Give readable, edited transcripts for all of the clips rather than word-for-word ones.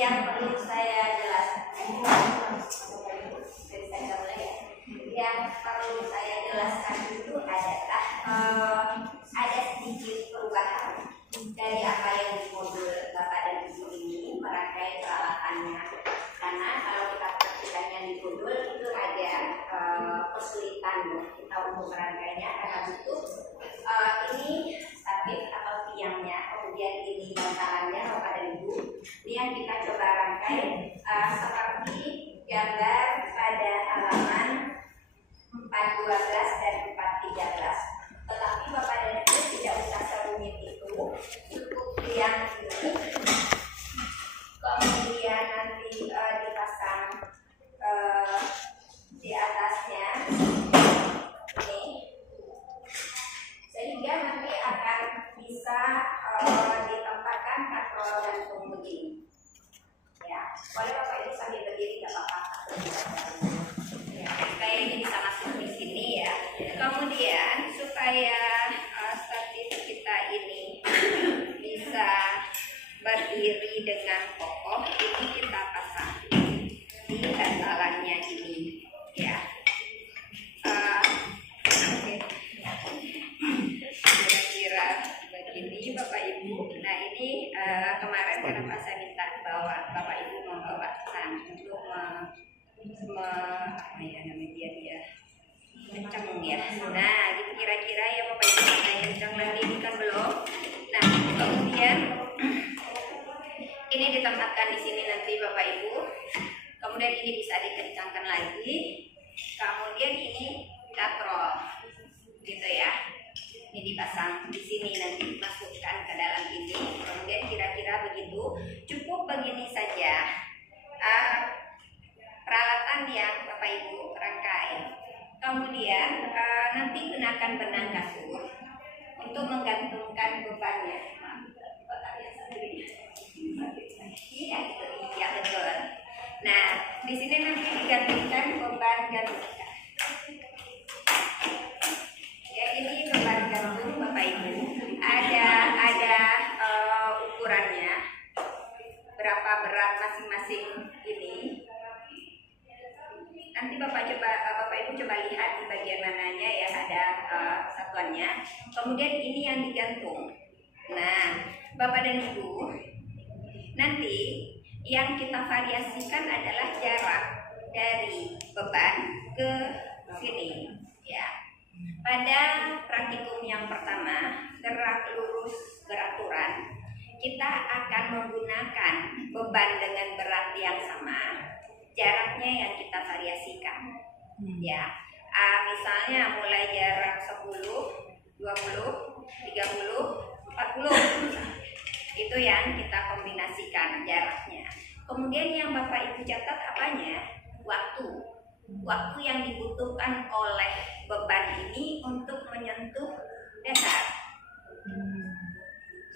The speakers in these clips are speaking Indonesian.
yang perlu saya jelaskan itu adalah ada sedikit perubahan dari apa yang di modul Bapak dan Ibu ini merangkai peralatannya. Karena kalau kita perhatikannya di modul itu ada kesulitan kita untuk merangkainya karena butuh ini statif atau tiangnya, kemudian ini bantalannya Bapak dan Ibu. Ini yang kita coba rangkai seperti gambar pada halaman 412 dan 413. Tetapi Bapak dan Ibu tidak usah serumit itu, cukup tiang ini, kemudian nanti dipasang di atasnya ini, sehingga nanti akan bisa ditempatkan katrol gantung begini. Ya, boleh Bapak Ibu sambil berdiri nggak apa-apa. Ya, kayak ini bisa masuk di sini ya. Kemudian supaya statif kita ini bisa berdiri dengan kokoh, ini kita pasang di bantalannya ini, ya. Oke. Kira-kira begini Bapak Ibu. Nah ini kemarin kenapa saya minta bawa Bapak Ibu membawakan untuk apa ya namanya dia kencang ya. Nah gitu kira-kira ya Bapak Ibu, saya kencang lagi ini kan belum. Nah kemudian ini ditempatkan di sini nanti Bapak Ibu. Kemudian ini bisa dikencangkan lagi. Kemudian ini katrol, gitu ya. Ini dipasang di sini nanti masukkan ke dalam ini. Kemudian kira-kira begitu. Cukup begini saja peralatan yang Bapak Ibu rangkai. Kemudian nanti gunakan benang kasur untuk menggantungkan bebannya. Iya, iya betul. Nah, di sini nanti digantungkan beban gantungkan. Ya, ini beban gantung Bapak Ibu. Ada ukurannya. Berapa berat masing-masing ini. Nanti Bapak Ibu coba lihat di bagian mananya ya, ada satuannya. Kemudian ini yang digantung. Nah, Bapak dan Ibu, nanti yang kita variasikan adalah jarak dari beban ke sini, ya. Pada praktikum yang pertama, gerak lurus beraturan, kita akan menggunakan beban dengan berat yang sama, jaraknya yang kita variasikan, ya. Misalnya mulai jarak 10, 20, 30, 40, itu yang kita kombinasikan jaraknya. Kemudian yang Bapak Ibu catat apanya? Waktu yang dibutuhkan oleh beban ini untuk menyentuh dasar.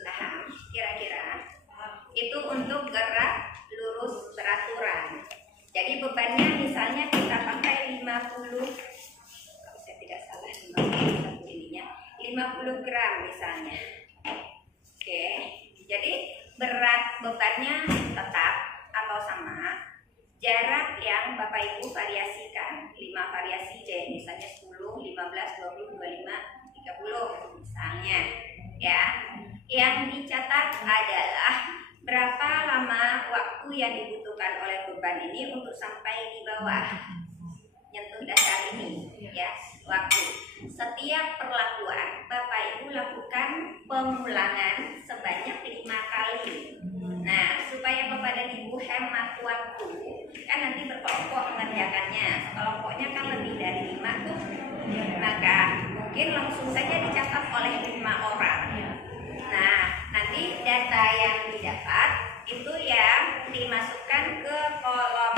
Nah, kira-kira itu untuk gerak lurus beraturan. Jadi bebannya misalnya kita pakai 50, kalau saya tidak salah 50 gram misalnya. Oke, jadi berat bebannya tetap atau sama. Jarak yang Bapak Ibu variasikan 5 variasi deh, misalnya 10, 15, 20, 25, 30 misalnya, ya. Yang dicatat adalah berapa lama waktu yang dibutuhkan oleh beban ini untuk sampai di bawah nyentuh dasar ini, ya. Waktu. Setiap perlakuan Bapak Ibu lakukan pengulangan sebanyak 5 kali. Nah, supaya Bapak dan Ibu hemat waktu, kan nanti berkelompok mengerjakannya. Kelompoknya kan lebih dari 5 tuh. Maka mungkin langsung saja dicatat oleh 5 orang. Nah, nanti data yang didapat itu yang dimasukkan ke kolom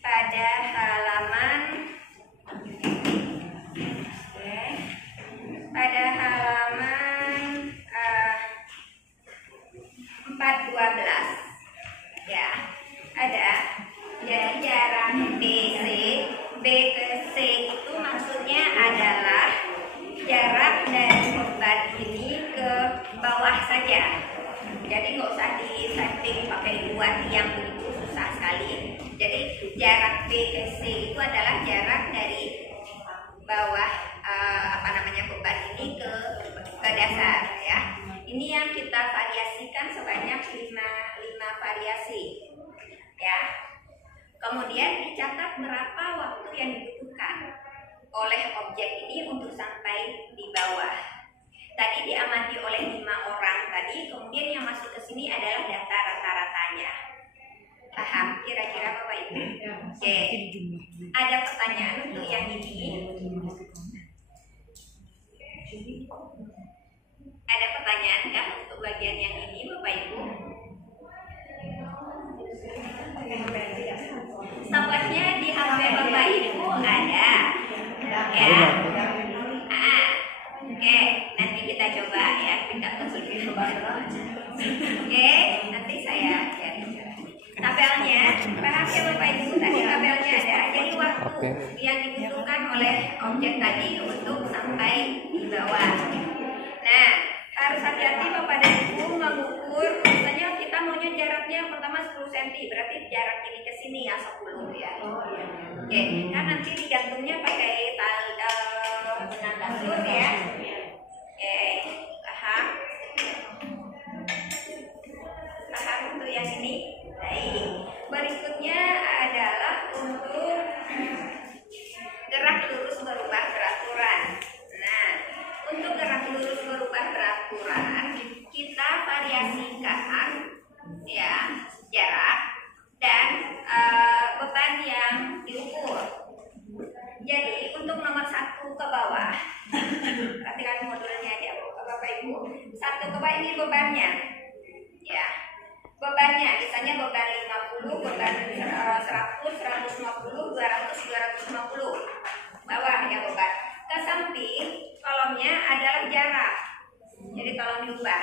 pada halaman pada halaman 412, ya. Ada jadi jarak BC, B ke C itu maksudnya adalah jarak dari beban ini ke bawah saja. Jadi nggak usah di setting pakai 2 tiang begitu susah sekali. Jadi jarak BC itu adalah jarak dari bawah beban ini ke dasar ya. Ini yang kita variasikan sebanyak 5 variasi ya. Kemudian dicatat berapa waktu yang dibutuhkan oleh objek ini untuk sampai di bawah. Tadi diamati oleh 5 orang tadi, kemudian yang masuk ke sini adalah data rata-ratanya. Paham kira-kira Bapak Ibu? Oke. Ada pertanyaan untuk yang ini? Ada pertanyaan kah untuk bagian yang ini Bapak Ibu? Stopwatchnya di HP Bapak Ibu ada ya. Oke, nanti kita coba ya, kita konsultasi. Oke, nanti saya tabelnya, paham ya Bapak Ibu? Tadi tabelnya ada. Jadi waktu yang dibutuhkan oleh objek tadi untuk sampai di bawah. Nah, harus hati-hati Bapak dan Ibu mengukur. Misalnya kita maunya jaraknya pertama 10 cm, berarti jarak ini ke sini ya 10 ya. Oke, kan nanti digantungnya pakai benang gantung ya. Oke, paham? Paham untuk yang ini? Baik. Berikutnya adalah untuk gerak lurus berubah beraturan. Nah, untuk gerak lurus berubah beraturan kita variasikan ya jarak dan beban yang diukur. Jadi untuk nomor 1 ke bawah, perhatikan modulnya aja Bapak Ibu. 1 ke bawah ini bebannya, ya. Bebannya, misalnya beban 50, beban 100, 150, 200, 250. Bawah ya beban. Ke samping kolomnya adalah jarak. Jadi tolong diubah.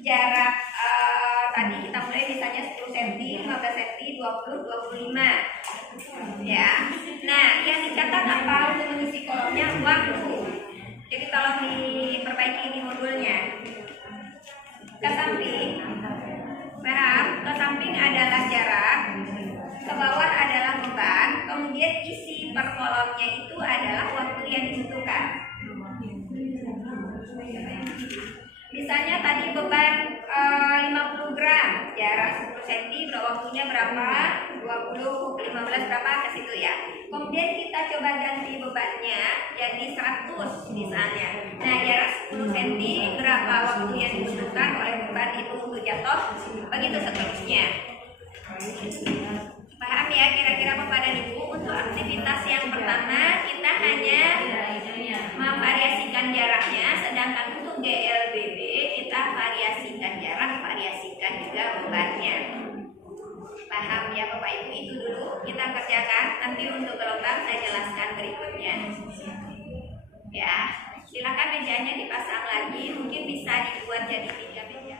Jarak tadi kita mulai misalnya 10 cm, 15 cm, 20, 25. Ya. Nah, yang dicatat apa untuk mengisi kolomnya? Waktu. Jadi tolong diperbaiki ini modulnya. Ke samping, paham? Ke samping adalah jarak, ke bawah adalah beban, kemudian isi per kolomnya itu adalah waktu yang dibutuhkan. Misalnya tadi beban 50 gram, jarak 10 cm, waktunya berapa? 20, 15 berapa ke situ ya. Kemudian kita coba ganti bebannya jadi 100 misalnya. Nah, jarak 10 cm berapa waktu yang dibutuhkan oleh beban itu untuk jatuh? Begitu seterusnya. Paham ya kira-kira Bapak dan Ibu? Untuk aktivitas yang pertama kita hanya memvariasikan jaraknya, sedangkan untuk GLBB kita variasikan jarak, variasikan juga bebannya. Paham ya Bapak Ibu? Itu dulu kita kerjakan, nanti untuk gelombang saya jelaskan berikutnya. Ya, silakan mejanya dipasang lagi, mungkin bisa dibuat jadi 3 meja.